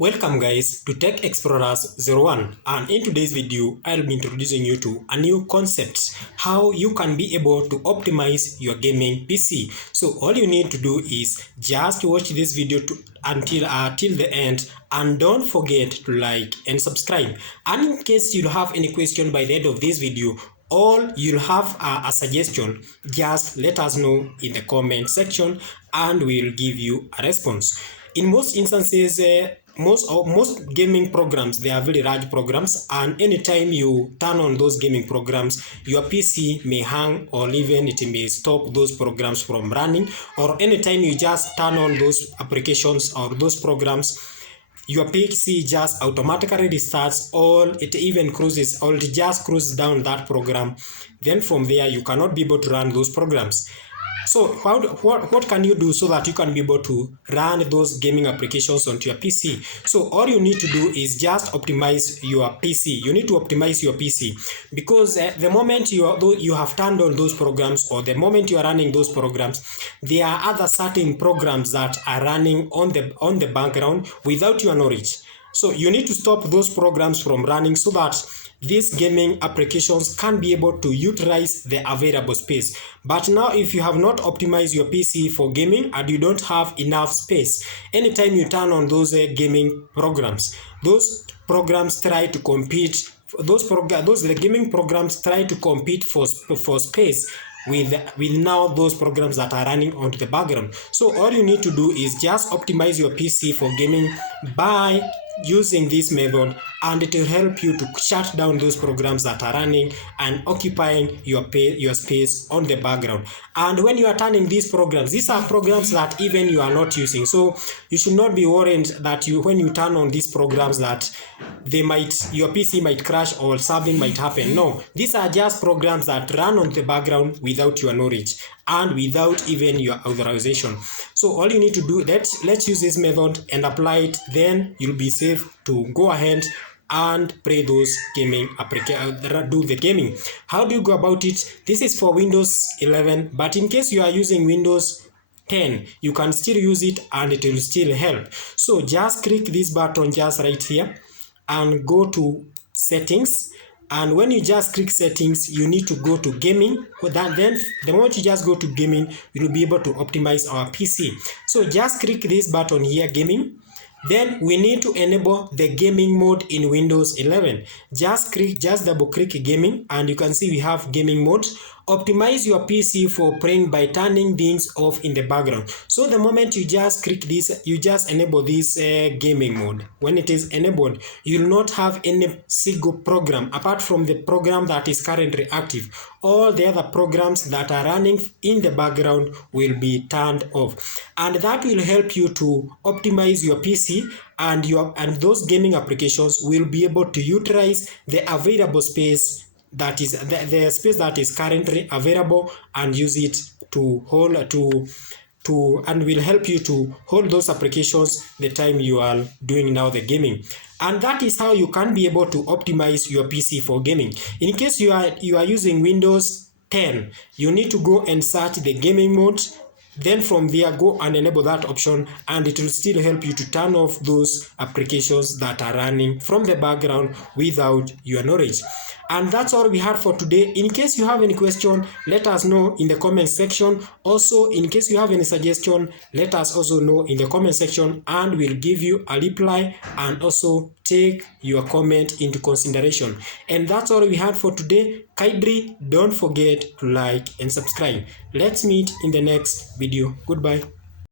Welcome guys to Tech Explorers 01, and in today's video I'll be introducing you to a new concept, how you can be able to optimize your gaming PC. So all you need to do is just watch this video till the end, and don't forget to like and subscribe. And in case you have any question by the end of this video, or you'll have a suggestion, just let us know in the comment section and we'll give you a response. In most instances, most gaming programs, they are very large programs, and anytime you turn on those gaming programs, your PC may hang, or even it may stop those programs from running, or anytime you just turn on those applications or those programs, your PC just automatically restarts, or it even cruises, or it just cruises down that program. Then from there you cannot be able to run those programs. So what can you do so that you can be able to run those gaming applications onto your PC? So all you need to do is just optimize your PC. You need to optimize your PC, because the moment you have turned on those programs, or the moment you are running those programs, there are other certain programs that are running on the background without your knowledge. So you need to stop those programs from running so that these gaming applications can be able to utilize the available space. But now if you have not optimized your PC for gaming and you don't have enough space, anytime you turn on those gaming programs, those programs try to compete, the gaming programs try to compete for space with now those programs that are running onto the background. So all you need to do is just optimize your PC for gaming by using this method, and it will help you to shut down those programs that are running and occupying your space on the background. And when you are turning these programs, these are programs that even you are not using, so you should not be worried that when you turn on these programs that your PC might crash or something might happen. No, these are just programs that run on the background without your knowledge and without even your authorization. So all you need to do, let's use this method and apply it, then you'll be safe to go ahead and play those gaming do the gaming. How do you go about it? This is for Windows 11, but in case you are using Windows 10, you can still use it and it will still help. So just click this button just right here and go to settings. And when you just click settings, you need to go to gaming. Then the moment you just go to gaming, you will be able to optimize our PC. So just click this button here, gaming. Then we need to enable the gaming mode in Windows 11. Just double click gaming, and you can see we have gaming mode. Optimize your PC for playing by turning things off in the background. So the moment you just click this, you just enable this gaming mode. When it is enabled, you will not have any single program apart from the program that is currently active. All the other programs that are running in the background will be turned off, and that will help you to optimize your PC, and those gaming applications will be able to utilize the available space, that is the space that is currently available, and use it to hold and will help you to hold those applications the time you are doing now the gaming. And that is how you can be able to optimize your PC for gaming. In case you are using Windows 10, you need to go and search the gaming mode. Then from there, go and enable that option, and it will still help you to turn off those applications that are running from the background without your knowledge. And that's all we had for today. In case you have any question, let us know in the comment section. Also, in case you have any suggestion, let us also know in the comment section, and we'll give you a reply and also take your comment into consideration. And that's all we had for today. Kindly don't forget to like and subscribe. Let's meet in the next video. Goodbye.